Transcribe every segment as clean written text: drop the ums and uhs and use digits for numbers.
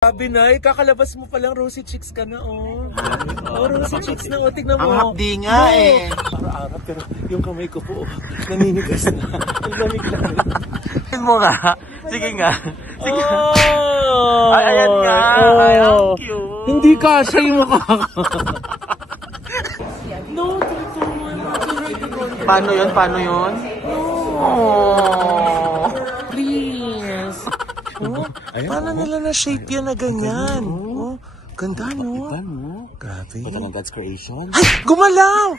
Sabi na, kakalabas mo palang rosy cheeks ka na, oh. Oh, rosy cheeks na, oh. Tignan mo. Ang hapdi nga, eh. Araw-araw, pero yung kamay ko po, naninigas na. Ang lamig na. Tignan mo nga. Sige nga. Sige. Oh! Ay, ayan nga. Oh. Ay, ang cute. Hindi kasha yung mukha ko. No, Paano yun? Paano yun? oh. Please. Oh, paano nila na-shape yan na ganyan? Oh, ganda, no? Grabe. Ito ng God's creation. Ay, gumalaw!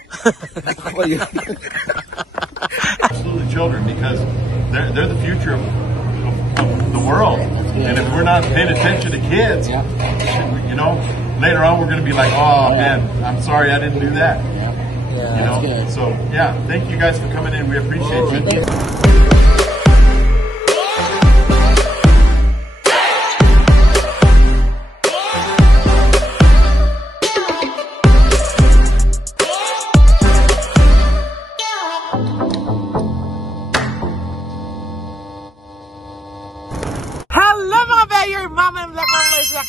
Absolutely children, because they're the future of the world. And if we're not paying attention to kids, you know, later on we're going to be like, oh man, I'm sorry I didn't do that. You know, so yeah, thank you guys for coming in. We appreciate you.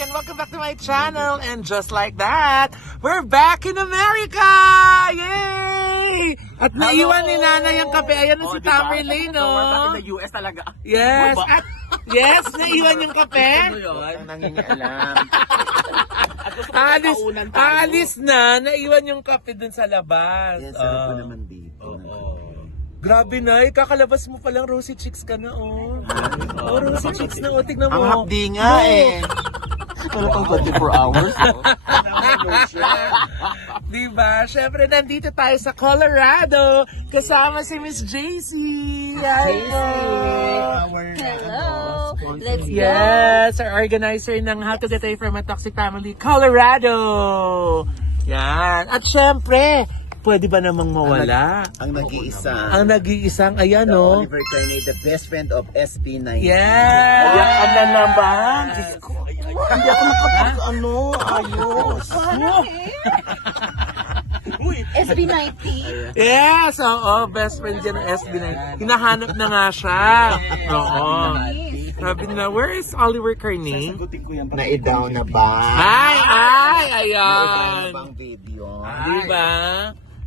And welcome back to my channel. And just like that, we're back in America! Yay! At naiwan ni Nanay ang kape. Ayan na si Tamerlane, no? We're back in the US talaga. Yes. At, yes, naiwan yung kape. Ano yun? Nangingialam. Alis na. Naiwan yung kape dun sa labas. Yes, sarap pa naman dito. Grabe na, kakalabas mo palang rosy cheeks ka na, oh. Oh, rosy cheeks na, oh. Tignan mo. Ang hapdi nga, eh. Wala pang 24 hours. Diba? Syempre, nandito tayo sa Colorado. Kasama si Miss JC. Hello. Let's go. Yes, our organizer ng How to Get Away from a Toxic Family, Colorado. Yan. At syempre, pwede ba namang mawala? Ang nag-iisa. Ang nag-iisang, ayan, no? Oliver Carney, the best friend of SB19. Yes! Ayan na naman. Diyos ko. Hindi ako nakapag-ano. Ayos. SB90. Yes! Oo, best friend dyan ng SB9. Hinahanap na nga siya. Oo. Sabi na, where is Oliver Carney? Na-down na ba? Ayan! Na-down na bang video? Diba?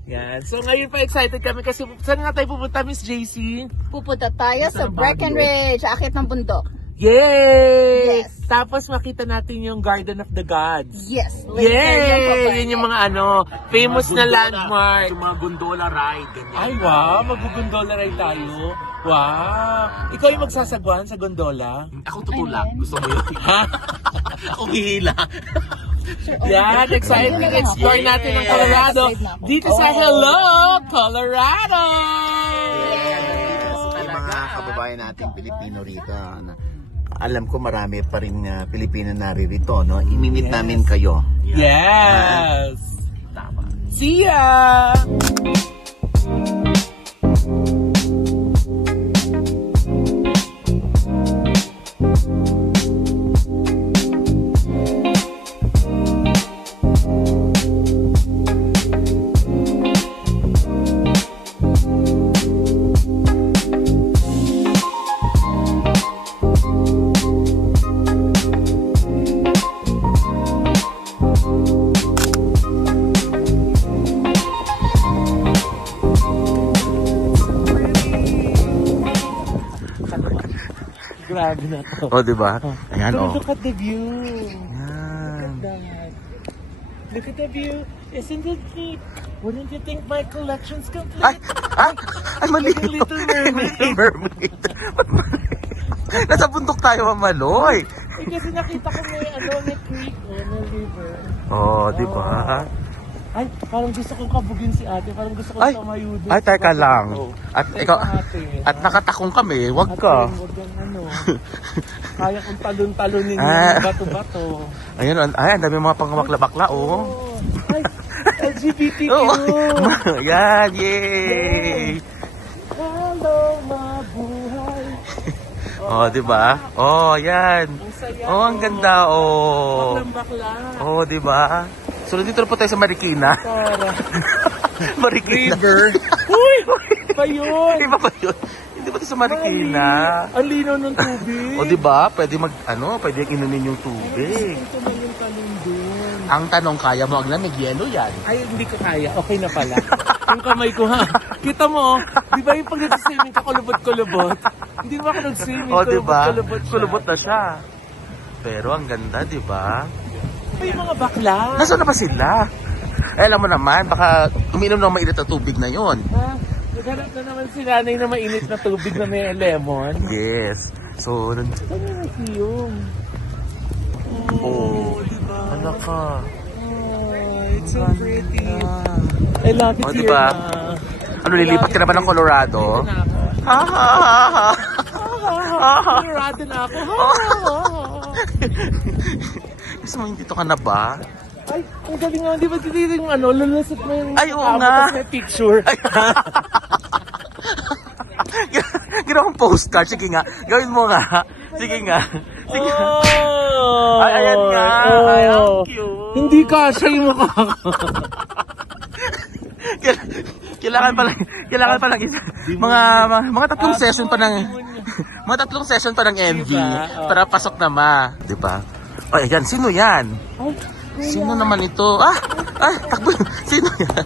Yan. So ngayon pa excited kami kasi saan nga tayo pupunta, Miss JC? Pupunta tayo sa Breckenridge, akit ng bundok. Yay! Yes. Tapos makita natin yung Garden of the Gods. Yes. Yay! Yun yung mga famous na landmark. Yung mga gondola ride. Ganyan. Ay, wow! Mag-gondola ride tayo. Wow! Ikaw yung magsasagwan sa gondola? Ako tutulak. Gusto mo yun? Ha? Ako hihila. Yan, excited to explore natin ang Colorado. Dito sa Hello, Colorado! Yung mga kababayan nating Pilipino rito, alam ko marami pa rin Pilipino naririto, no? Imimit namin kayo. Yes! Tama. See ya! Grabe na to. Oh, diba? Ayan, So, oh. look at the view. Ayan. Look at that. Look at the view. Isn't it neat? Wouldn't you think my collection's complete? Ay, mali. Like a little mermaid. Mermaid. Ba't mali? Nasa bundok tayo, mamaloy. Eh, kasi nakita ko may creek o may river. Oh, diba? Ay, parang gusto kong kabugin si ate. Parang gusto kong tumayo doon. Ay, teka lang. At Teka, ikaw, ate. at nakatakong kami, wag ka. Ate, wag kang kaya kong talon-talonin yung bato-bato. Ayun, ay, ang dami mga pangmakla-bakla, oh. Ay, LGBTQ. Oh, yan, yay! Hello, mabuhay. Oh, diba? Oh, yan. Oh, ang ganda, oh. Baklang-bakla. Oh, diba? So, dito na po tayo sa Marikina. Para. Marikina. River. Uy! Pa yun. Iba pa yun. Hindi pati sa Marikina. Ang linaw ng tubig. O diba, pwede pwede inumin yung tubig. Ito na yung tanong doon. Ang tanong, kaya mo ang lamig, yelo yan. Ay, hindi ko kaya. Okay na pala. Yung kamay ko ha. Kita mo, di ba yung pag nag-swimming ka, kulubot-kulubot? Hindi naman ako nag-swimming, O diba, kulubot siya. kulubot na siya. Pero ang ganda, diba? Ay, yung mga bakla. Nasaan na ba sila? Alam mo naman, baka uminom ng mainit na tubig na yon. Ha? Naghanap na naman si nanay na mainit na tubig na may lemon. Yes. So, Ano yung oh, diba? ano ka? Oh, it's so pretty. I love it O, here diba? na. Ano, lilipat ka na ba ng Colorado? Dito na ako. Ha ha ha ha. Colorado na ako. Gusto mo dito ka na ba? Ay, ang galing nga. Di ba dito yung lulusot mo yung Ay, oo tao, nga. tapos may picture. Ginawang postcard. Sige nga. Gawin mo nga. Sige nga. Sige. Oh! Ay, ayan nga. Oh. Ay, ang cute. Hindi ka, siya yung mukha ko. Kailangan pa lang mga tatlong session pa ng mga tatlong session pa ng MV Diba? para pasok na di ba? Ay, ayan, sino yan? Sino naman ito? Ay, takbo. Sino yan?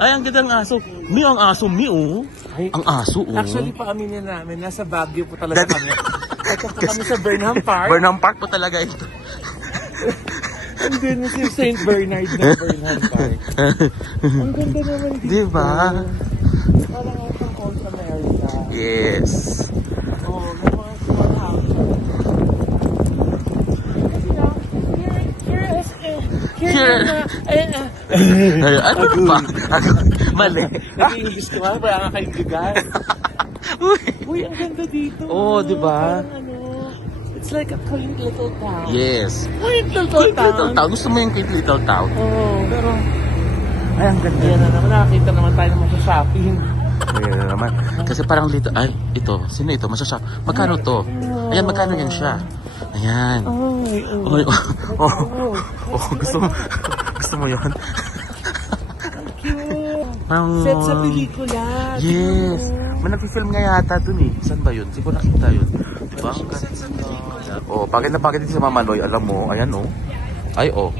Ay, ang ganda ng aso. Ang aso, Ang aso, Actually, paaminin namin, nasa Baguio po talaga kami. At kami sa Burnham Park. Burnham Park po talaga ito. And then, si St. Bernard ng Burnham Park. Ang ganda naman dito. Diba? Parang atang Old America. Yes. Oh, may mga small houses. Ano ba? Mali. Nag-English ko nga, wala nga kaibigan. Uy, ang ganda dito. Oh, diba? Parang it's like a quaint little town. Yes. Quaint little Quaint town. little town. Gusto mo yung quaint little town? Oh, pero Ay, ang ganda. ayan na naman, nakakita naman tayo naman sa shopping. Ayan na naman. Kasi parang dito, ay, ito. Sino ito? Masasya. Magkano to? Ayan, magkano yan siya? Ayan. Ay, Oy, gusto mo yun? Parang, set sa pelikula. yes. May nag-film nga yata dun eh. Saan ba yun? Siguro nakita yun. Diba? Oh, bakit din si Mama Loy? Alam mo, ayan oh. Ay, oh.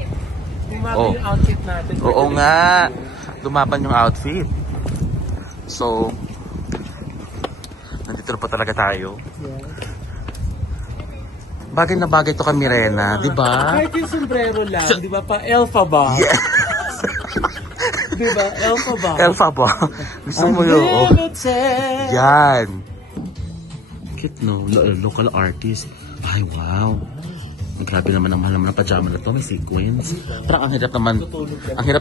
Bumaba Oh. yung outfit natin. Oo nga. Lumaban yung outfit. So, nandito na pa talaga tayo. Yeah. Bagay na bagay to kami, Rena. Di ba? Kahit yung sombrero lang, di ba pa? Elfa ba? Yes. Di ba? Elfa ba? Elfa ba? Gusto mo yun? Oh. Unlimited. Yan. Cute, no? Local artist. Ay, wow. Grabe naman ang mahal naman ng pajama na to. May sequins. Parang ang hirap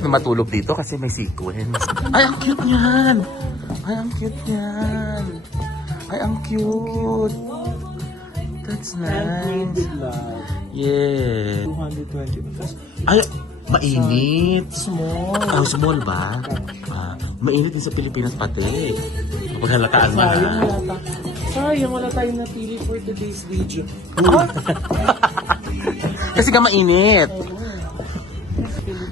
na matulog dito kasi may sequins. Ay, ang cute niyan. Ay, ang cute niyan. Ay, ang cute. That's Handmade nice. with love. Yeah. 220 pesos. Ay, mainit. Small. Oh, small ba? Mainit din sa Pilipinas pati. Maghalataan mo na. Sayang, wala tayong napili for today's video. Kasi ka mainit.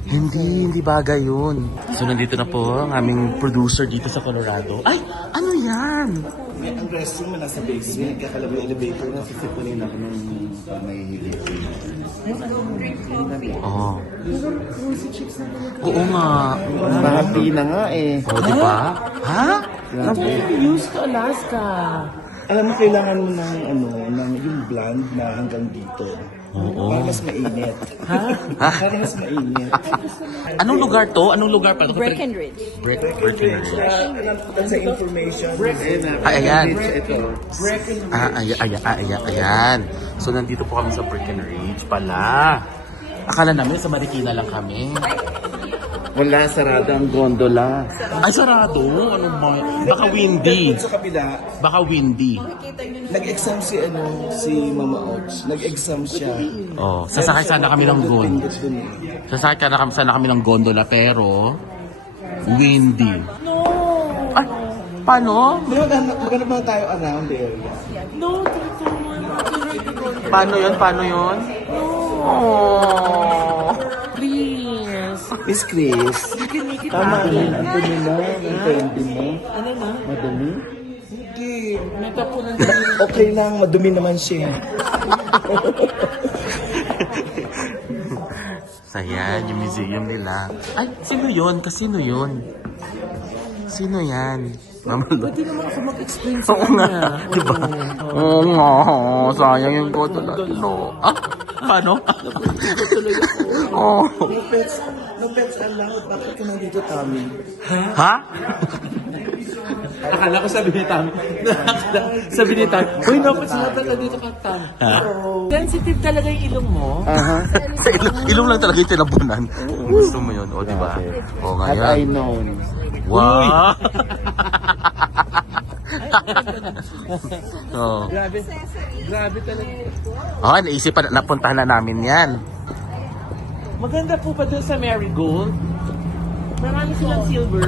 Hindi bagay yun. So, nandito na po ang aming producer dito sa Colorado. Ay, ano yan? Ang restroom na nasa basement, kakalabi yung elevator na sisipunin ako ng may higit. Oo. Oo nga. Mahati na nga eh. Oo, di ba? Ha? Ito yung used to Alaska. Alam mo, kailangan mo ng yung blonde na hanggang dito. Oo. Para mas mainit. Ha? Para mas mainit. Anong lugar to? Anong lugar pa? Breckenridge. Breckenridge. Sa information. Ay, ayan. Ito. Ayan. So, nandito po kami sa Breckenridge pala. Akala namin sa Marikina lang kami. Wala, sarado ang gondola. Ay, sarado? Ano ba? Baka windy. Sa kabila, Baka windy. nag-exam si Mama Ox. Nag-exam siya. Oh, sasakay sana kami ng gondola. Sasakay sana kami ng gondola pero windy. No. Ay, paano? Maganda ba tayo around the area? No, Paano yun? no. Oh. Please. Miss Chris, tama rin ang dumi na, ang candy mo. Ano na? Madumi? Hindi. Mata po ng Okay lang, madumi naman siya. Saya, yung museum nila. Ay, sino yun? Kasino yun? Sino yan? Pwede naman ako mag-explain sa Oo nga, kanya. diba? Oo nga, sayang yung goto na. No. Ah, paano? Oh. No pets allowed. Bakit ka nandito, Tommy? Ha? Akala ko sabi ni Tami. Sabi ni Tami, uy, naman sila talaga dito ka, Tami. Ha? Sensitive talaga yung ilong mo. Sa ilong lang talaga yung tinabunan. Gusto mo yun, o diba? O At I ngayon. know. Wow! Oh. Grabe. Grabe talaga. Oh, naisip pa, napuntahan na namin yan. Maganda po pa dun sa Marigold. Marami silang silver.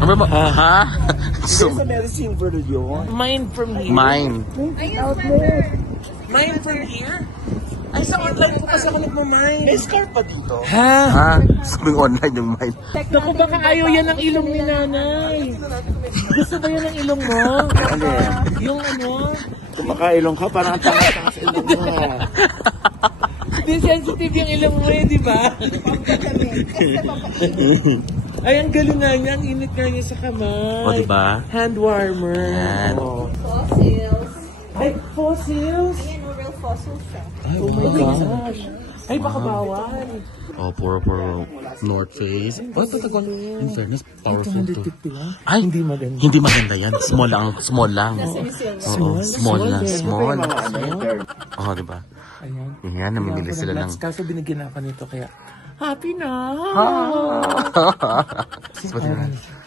Ano ba? Ha? Sa Mary Silver yun. Mine from here. Mine. Mine from here? Ay, sa online ko kasi ako nagmamine. May scarf pa dito? Ha? Ha? Sabing online yung mine. Naku, baka ayaw yan ng ilong ni nanay. Gusto ba yan ng ilong mo? Ano yan? Yung ano? Kung makailong ka, parang ang takas ilong mo. Hindi sensitive yung ilong mo eh, di ba? Ay, ang galing nga niya. Ang init nga niya sa kamay. O, diba? Hand warmer. Yan. Oh. Fossils. Ay, fossils. Ayan, real fossils siya. Oh my gosh. Ay, baka bawal. Oh, puro North Face. Oh, ito tagal. In fairness, powerful to. 250 lang? Ay, Hindi maganda. Hindi maganda yan. Small lang. Small lang. Oo, small lang. din. Small. Ano Oh, diba? Ayan. Yan, namimili sila ng... Kaso binigyan ako nito kaya, happy na!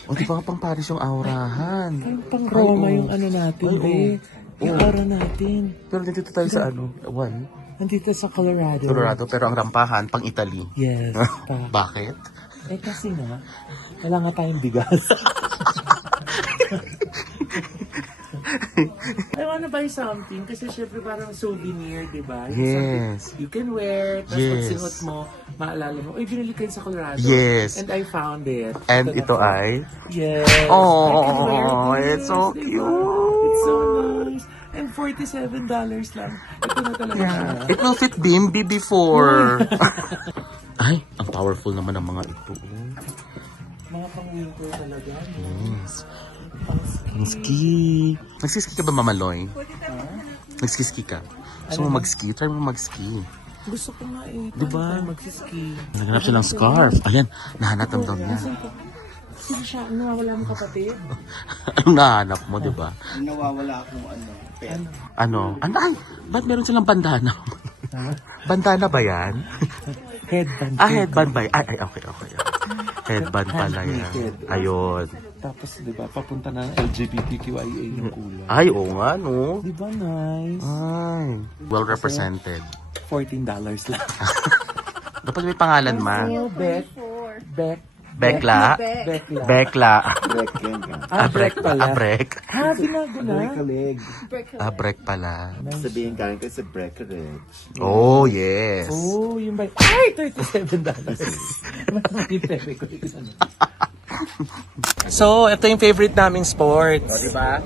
O, di ba pang Paris yung aurahan? Pang Roma yung ano natin, eh. Yung aura natin. Pero dito tayo sa ano? One? Nandito sa Colorado. Colorado, pero ang rampahan, pang Italy. Yes. Bakit? Eh kasi nga, wala nga tayong bigas. I wanna buy something kasi syempre parang souvenir, di ba? Yung Yes. something you can wear, tapos Yes. pag sinuot mo, maalala mo, uy, binili kayo sa Colorado. Yes. And I found it. And ito ay... Yes. Oh, I can wear this, it's so di ba? cute. It's so nice. And $47 lang. Ito na talaga siya. It will fit Bimbi before. Ay, ang powerful naman ng mga ito. Mga pang-winter talaga. Yes. Ski. Nagsiski ka ba, Mamaloy? Nagsiski ka? Gusto mo mag-ski? Try mo mag-ski. Gusto ko nga eh. Diba? Magsiski. Naghanap siya ng scarf. Ayan, nahanap ang daw niya. Sino siya? Nawawala mo kapatid? Anong nahanap mo, diba? Nawawala akong ano, pet. Ano? Ay, ba't meron silang bandana? Bandana ba yan? Headband. Headband ba yan? Ay, okay. Headband pala yan. Ayun. Tapos, di ba, papunta na ng LGBTQIA yung kulay. Ay, oo nga, no? Di ba, nice? Ay, well represented. $14 lang. Dapat may pangalan, ma. Bekla. Bekla. Bekla. Bekla. Brek yan ka. Abrek. pala. Abrek. Ha, binago na? Brekaleg. Abrek pala. Sabihin galing ka sa Breckenridge. Oh, yes. Oh, yung ba? Ay, $37. Matipere ko yun. So, ito yung favorite naming sports. O, diba?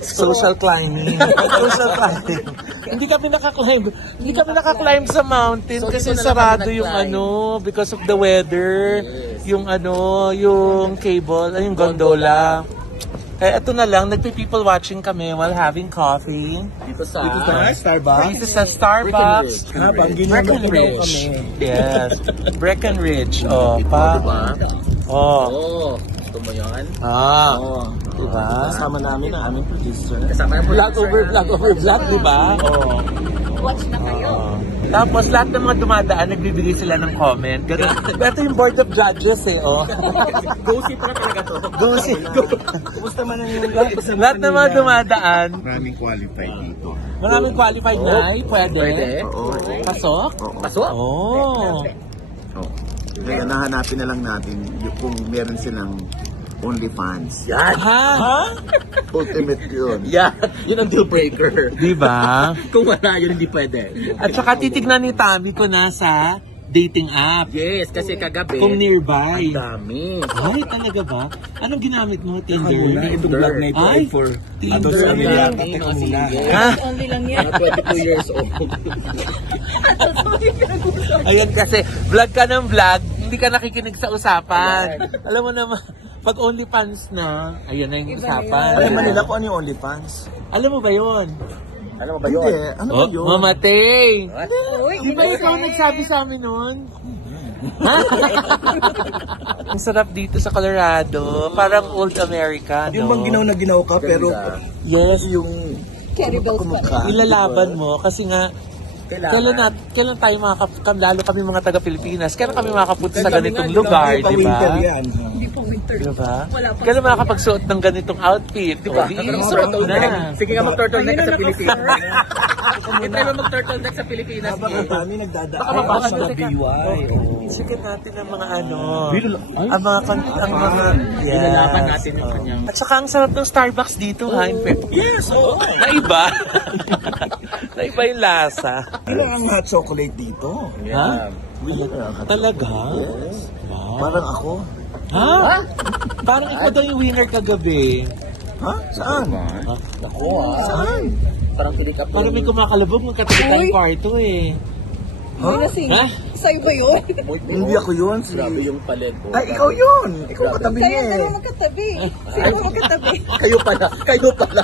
Social climbing. Social climbing. Hindi kami nakaklimb sa mountain So, kasi dito na lang sarado kami yung nag-climb. ano, because of the weather. Yung ano, yung cable, yung gondola. Eh, ito na lang, nagpi-people watching kami while having coffee. Dito sa... Starbucks? Dito sa Starbucks. Breckenridge. Yes. Breckenridge. Oh, pa. Diba? Oh. Oh, gusto mo yan? Ah. Oh. Diba? Kasama namin ang aming producer. Kasama yung Vlog over vlog, diba? Oh. Watch na kayo. Tapos lahat ng mga dumadaan, nagbibigay sila ng comment. Ganun. Ito yung board of judges eh, oh. Go-see pala talaga to. Kumusta man ang yung lahat? Lahat ng mga dumadaan, Maraming qualified dito. maraming qualified na, pwede. Oo. Pasok? Pasok? Oh. Kaya nahanapin na lang natin yung kung meron silang OnlyFans. Yan. Ha? Ultimate yun. Yan. Yun ang deal breaker. Diba? Kung wala yun, hindi pwede. At saka titignan ni Tami kung nasa dating app. Yes, kasi kagabi. Kung nearby. Ang dami. Ay, talaga ba? Anong ginamit mo? Tinder? Muna, itong vlog na ito ay for Tinder. adults na yata. Tinder. Teka muna. Ha? Only lang yan. Mga 22 years old. Ayan kasi, vlog ka ng vlog, hindi ka nakikinig sa usapan. Alam mo naman, pag OnlyFans na, ayan na yung usapan. Alam mo nila kung ano yung OnlyFans? Alam mo ba yun? Alam mo ba Hindi, yun? ano ba yun? Mamatay! Uy, Di ba ikaw nagsabi sa amin nun? Ang sarap dito sa Colorado. Parang old America, Yung bang no? ginaw ka pero Yes, yung Carry goes pa. ilalaban mo kasi nga kailan tayo lalo kami mga taga-Pilipinas, kailan kami makakapunta sa ganitong lugar, di ba? yan. Hindi po winter. Di ba? Wala pa. Kailan makakapagsuot ng ganitong outfit? Di ba? Suot na. Sige nga mag-turtleneck ka sa Ayun, Pilipinas. Ito mo mag-turtleneck sa Pilipinas. Habang ang dami Baka nagdadaan mabasa sa ka. BY. Isikat natin ang mga ano. Ay. Ang mga Ilalaban natin yung kanyang... At saka ang sarap ng Starbucks dito, ha? Yes, oo. Naiba. Naiba yung lasa. Ilan ang hot chocolate dito? Ha? Talaga? Wow. Parang ako. Ha? Parang ikaw daw yung winner kagabi. Ha? Saan? Ako Saan? Parang tulik up. Parang may kumakalabog ng katabi tayong kwarto eh. Ha? Ha? Sa'yo ba yun? Hindi ako yun. Grabe yung palit ko. Ay, ikaw yun. Ikaw katabi niya Kayo eh. dalawa magkatabi. Sino ba magkatabi? Kayo pala. Kayo pala.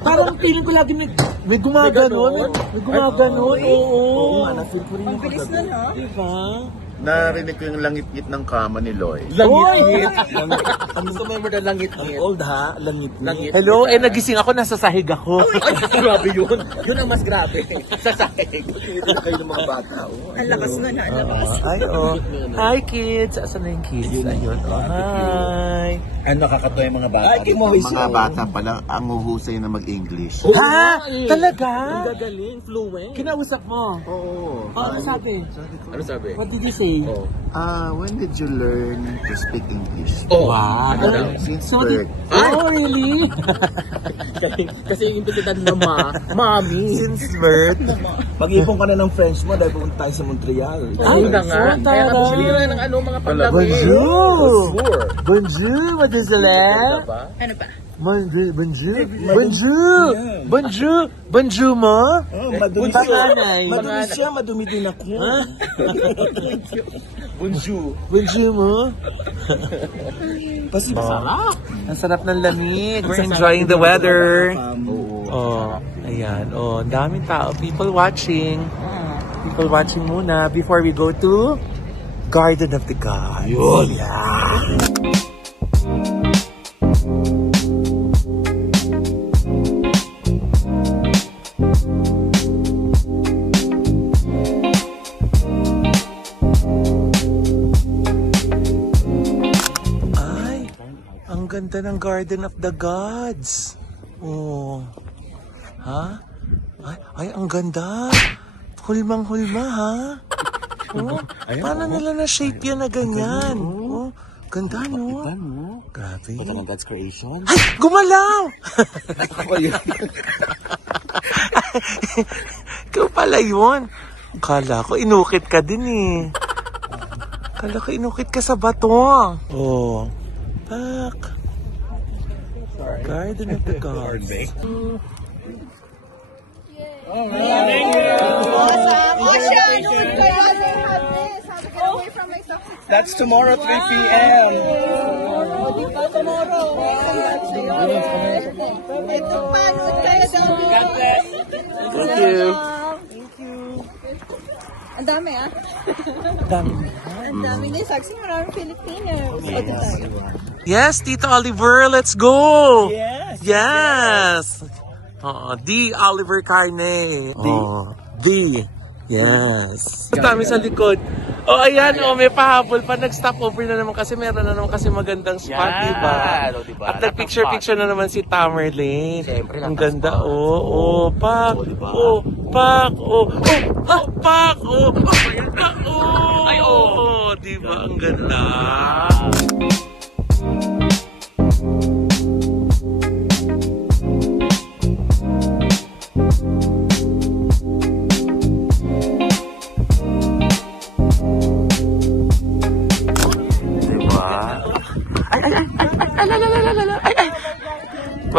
Parang feeling ko lagi may gumaganon. May gumaganon, oo. Oo nga, na-feel ko rin yung Bilis katabi. na, no? Diba? Narinig ko yung langit-ngit ng kama ni Loy. Langit-ngit. Ang gusto mo na langit-ngit. Old ha? Langit Langit. Hello, nagising ako, nasa sahig ako. Ay, grabe yun. Yun ang mas grabe. Sa sahig. Ito kayo ng mga bata. Oh. Ang lakas na, ang lakas. Ay, oh. Hi, kids. Asan na yung kids? Ayun. Oh, hi. Ano nakakatawa yung mga bata? Ay, Ang mga bata pala ang huhusay na mag-English. Ha? Talaga? Gagaling, fluent. Kinausap mo? Oo. Oh, ano sabi? Ano sabi? What did you say? Oh. When did you learn to speak English? Oh. Wow. Since So, birth. oh, really? Kasi yung implisidad na mami. Since birth? Pag-ipon ka na ng friends mo dahil pumunta tayo sa Montreal. Ayun na nga. so Kaya tara. kapag na ng ano, mga panlaki. Bonjour! Bonjour. Bonjour, mademoiselle! Diba? Ano pa? Bonjour! Bonjour! Bonjour! Bonjour mo? Oh, madumi Panganay. Madumi siya, madumi din ako. Bonjour. Bonjour mo? Kasi masarap. Ang sarap ng lamig. We're enjoying the weather. Oo. Oh, ayan. Oh, ang daming tao. People watching. People watching muna before we go to Garden of the Gods. Yun. Yeah. Ay, ang ganda ng Garden of the Gods. Oh. Ha? Ay, ang ganda. Hulmang-hulma, ha? Oh, paano nila na-shape yan na ganyan? Oh, ganda, no? Grabe. Ito ng God's creation. Ay, gumalaw! Ako yun. Ikaw pala yun. Kala ko, inukit ka din eh. Kala ko, inukit ka sa bato. Oh. Pak. Garden of the Gods. That's tomorrow 3 p.m. Thank you. Ang dami, ah. Ang dami din. Saksi maraming Filipinos. Yes, Tito Oliver, let's go! Yes. Yes! D. Oliver Carne. D. Yes. Dami sa likod. Oh, ayan, oh, may pahabol pa. Nag-stop over na naman kasi meron na naman kasi magandang spot, Yan. diba? Oh, diba? At nag-picture-picture na naman si Tamerlane. Siyempre, Ang ganda, oh, pak, oh, pak, oh, pak, oh, pak, oh, ay, oh, diba? Ang ganda.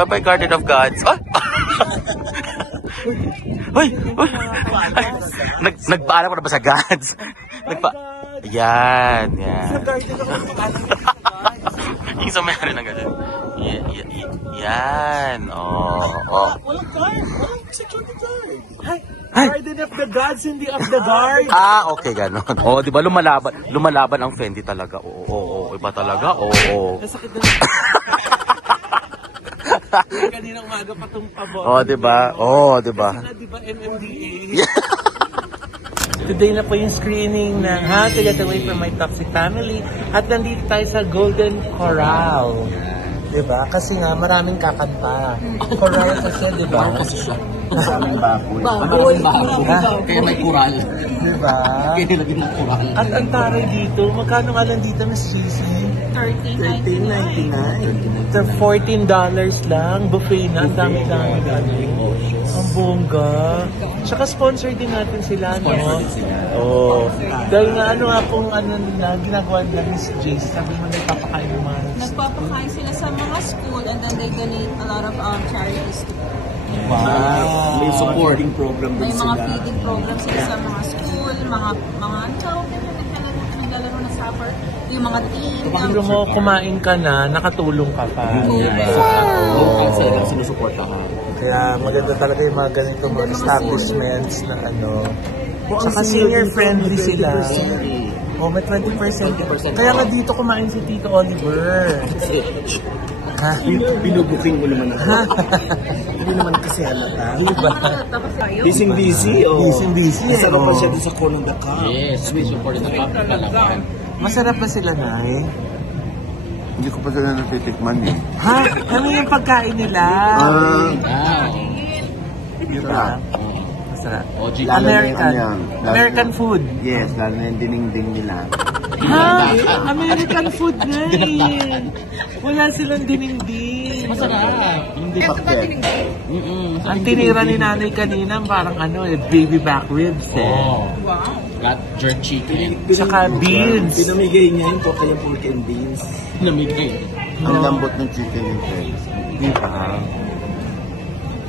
Bye-bye, Garden of Gods. Oh! Uy! Uy! Nagpaalam ko na ba sa gods? Yan. Yung sa mayroon ng gano'n. Yan. Walang guard. Walang security guard. Garden of the Gods, hindi of the guard. Okay, gano'n. Di ba lumalaban ang Fendi talaga. Oo, iba talaga. Oo. Nasakit na. Kaninang umaga pa itong pabot. Di ba? Di ba? Kasi na, di ba, MMDA? Today na po yung screening ng How to Get Away from My Toxic Family. At nandito tayo sa Golden Corral. Diba? Kasi nga, maraming kakanta. Corral kasi, diba? Kasi siya. Maraming baboy. Baboy. Kaya may kural. Diba? Kaya nilagyan ng kural. At ang taray dito, magkano nga lang dito, Miss Cheesy? $13.99. $14 lang. Buffet na. Ang dami-dami. Ang bongga. Tsaka sponsor din natin sila, no? Dahil nga ginagawa nila Miss Jace, sabi mo nagpapakain ng mga... Nagpapakain sila sa mga school and then they donate a lot of charities to Wow. May supporting program may din mga sila. feeding programs sila sa mga school, mga naglalaro na soccer, yung mga team. Pero mo, kumain ka na, nakatulong ka pa. Diba? Local sila sinusuportahan. Kaya maganda talaga yung mga ganito mga establishments na Tsaka senior friendly sila. May 20%. Kaya nga dito kumain si Tito Oliver. Binubuking mo naman ako. Hindi naman kasi halata. Diba? Busy. Busy. Masarap pa siya doon sa Corn on the Cob. Yes, we support the cup talaga. Masarap ba sila, Nay? Hindi ko pa sila natitikman eh. Ano yung pagkain nila? Diba? Masarap. Lalo na yung American food. Yes, lalo na yung dinding nila. American food nga eh. Wala silang dininding. Masarap. Ang tinira ni nanay kanina, parang baby back ribs eh. Wow. Got jerk chicken. Saka beans. Pinamigay niya yung kaya pork and beans. Namigay. Ang lambot ng chicken and friends. Diba?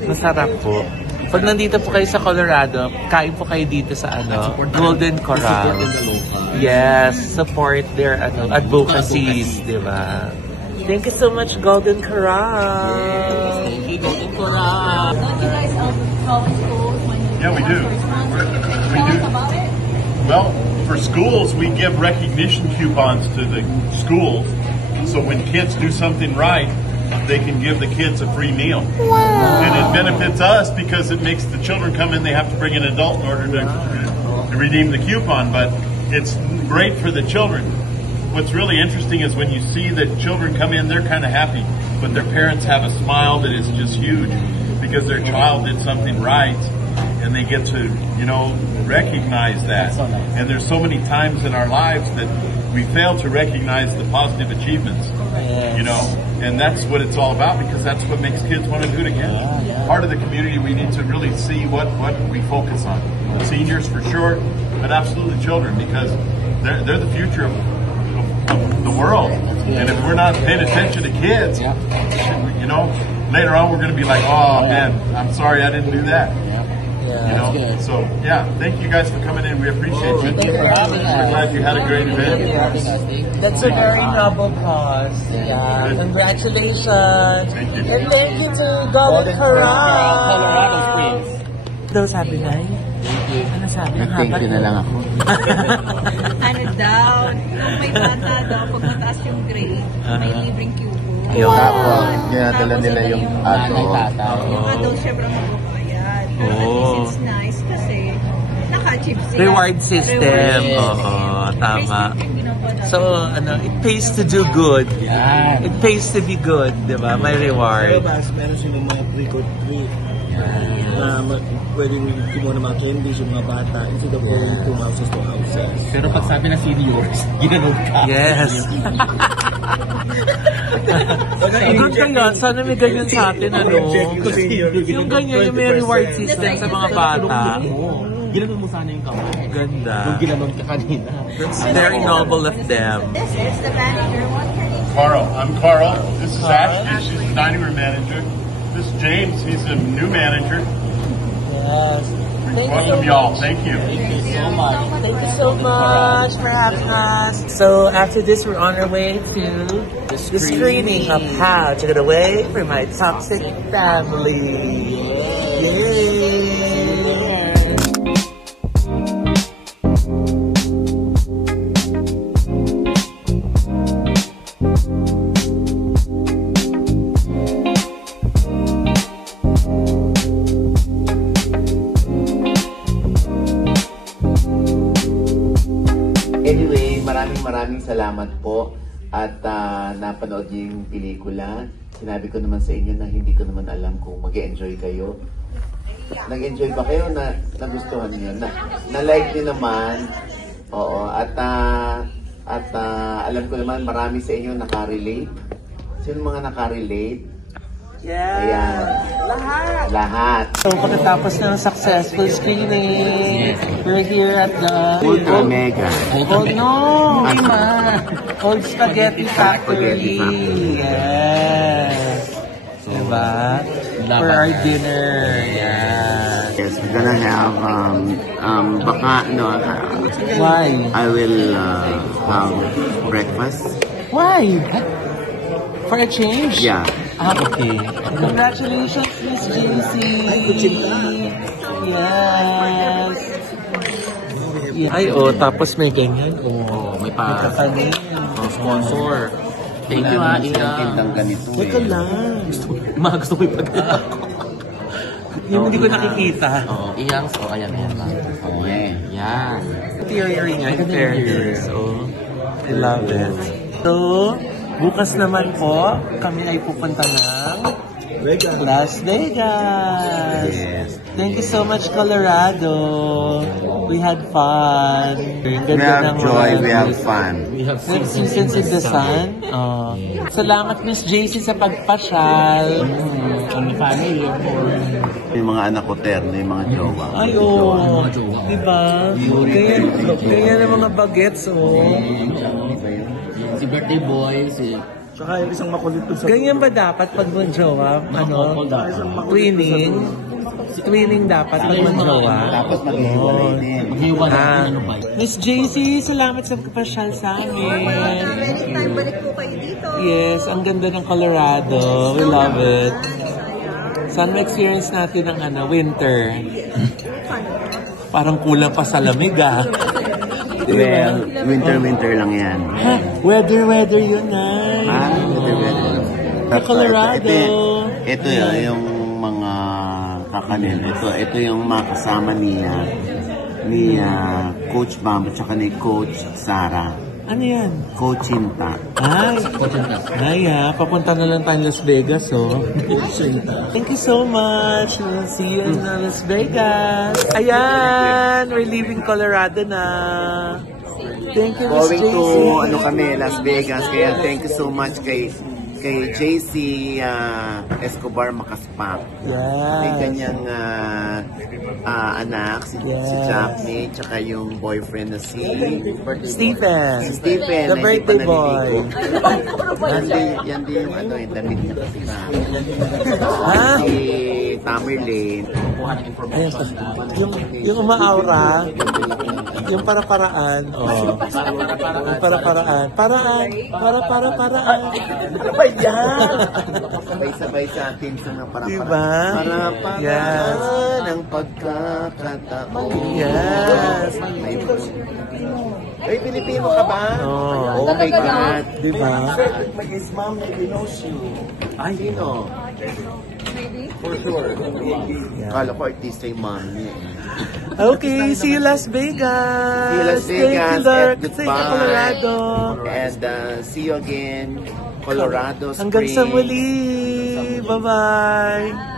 Masarap po. Pag nandito po kayo sa Colorado, kain po kayo dito sa Golden Corral. Yes, support their advocacies, di ba? Thank you so much, Golden Corral. Thank you, Golden Corral. Don't you guys go in schools when you Yeah, we do. We Tell do. us about it. Well, for schools, we give recognition coupons to the schools. So when kids do something right, they can give the kids a free meal. And it benefits us because it makes the children come in, they have to bring an adult in order to redeem the coupon. But it's great for the children. What's really interesting is when you see the children come in, they're kind of happy, but their parents have a smile that is just huge because their child did something right. And they get to, recognize that. And there's so many times in our lives that we fail to recognize the positive achievements, and that's what it's all about because that's what makes kids want to do it again. Part of the community, we need to really see what we focus on. Seniors for sure, but absolutely children because they're the future of the world. And if we're not paying attention to kids, later on we're going to be like, oh man, I'm sorry I didn't do that. So thank you guys for coming in. We appreciate you. We're glad you had a great event. That's a very noble cause. Yeah. Congratulations. Thank you. And thank you to Golden Corral. Colorado Queens. Daw sabi na Ano sabi? Thank you na lang ako. Kung may bata daw, pag mataas yung grade, may libreng cubo. Tapos, ginadala nila yung adult. Yung adult, syempre magbabayad. Pero at least it's nice kasi naka-achieve sila. Reward system. Reward Oo, system. tama. Facebook yung ginagawa natin. So, it pays to do good. Yan. It pays to be good, di ba? May reward. Meron silang mga trick-or-treat. Na pwedeng kumuha ng mga candies yung mga bata instead of going to houses to houses. Pero pag sabi na seniors, ginanon ka. Yes. Good ganyan. Sana may ganyan sa atin, Yung ganyan, yung may reward system sa mga bata. Ginanon mo sana yung kamay. Ganda. Kung ginanon ka kanina. That's very noble of them. This is the manager. What can you Carl. I'm Carl. This is Ashley. She's the dining room manager. This is James. He's a new manager. Yes. Welcome, y'all. Thank you. Thank you so much for having us. So after this, we're on our way to the screening of How to Get Away from My Toxic Family. Yay! Anyway, maraming salamat po at napanood niyo yung pelikula. Sinabi ko naman sa inyo na hindi ko naman alam kung mag-enjoy kayo. Nag-enjoy ba kayo? Nagustuhan niyo? Na-like niyo naman? Oo. At alam ko naman marami sa inyo nakarelate. Sino mga nakarelate? Yeah! Ayan. Lahat. So pagkatapos ng successful screening, we're here at the Ultra Mega. Oh no! Old Spaghetti Factory. Yes. Diba? For our dinner. Yeah. Yes, we're gonna have baka Why? I will have breakfast. Why? For a change? Yeah. Okay. Congratulations, Miss JC. Yes. Ay, tapos may ganyan. May kakanin. Sponsor. Thank you, Tindang ganito Teka lang. Gusto mo ipagkita ko. Yung hindi ko nakikita. Iyang. Ayan. Okay. Yan. Interior niya, in fairness. I love it. So, bukas naman po, kami ay pupunta ng Las Vegas. Yes. Thank you so much, Colorado. We had fun. We have joy, we have fun. We have Seasons in the Sun. Salamat, Miss JC, sa pagpasyal. Ang family. Yung mga anak ko terno, yung mga jowa. Ay, diba? Kaya ng mga bagets, Si birthday boy, Tsaka yung isang makulit doon sa Ganyan ba dapat pag mag-jowa? Twinning? Twinning dapat pag mag-jowa? Tapos mag-iwalay din. Miss JC, salamat sa pagpasyal sa amin. Next time, balik po kayo dito. Yes, ang ganda ng Colorado. We love it. Sana experience natin ng winter. Parang kulang pa sa lamig Well, winter lang yan. Weather yun na. Winter. Colorado. Ito yung mga kakanin. Ito yung mga kasama ni Coach Bam at saka ni Coach Sara. Ano yan? Cochinta. Papunta na lang tayo Las Vegas, Thank you so much. We'll see you in Las Vegas. Ayan, we're leaving Colorado na. Thank you, Miss Going JC. to kami, Las Vegas. Kaya thank you so much kay JC Escobar Makaspak. May Yes. kanyang anak, si Jackney, tsaka yung boyfriend na si Stephen. na The hindi birthday pa boy. naliligo. Yan din yung yung damit niya kasi na. Si Tamerlane. Ayan, yung umaaura, yung para-paraan. Yung para-paraan. Paraan. Ano ba yan? Sabay-sabay sa atin sa mga para-paraan. Diba? Para-paraan Yes. ng pagkakataon. Yes. Ay, Pilipino ka ba? Oh. Oh my God. Diba? my his mom maybe knows you. Ay, sino? For sure. Kala ko artista yung mom niya. Okay, see you Las Vegas. See you Las Vegas. Thank you, Lord. And Thank you, goodbye. Colorado. And see you again, Colorado Springs. Hanggang sa muli. Bye-bye.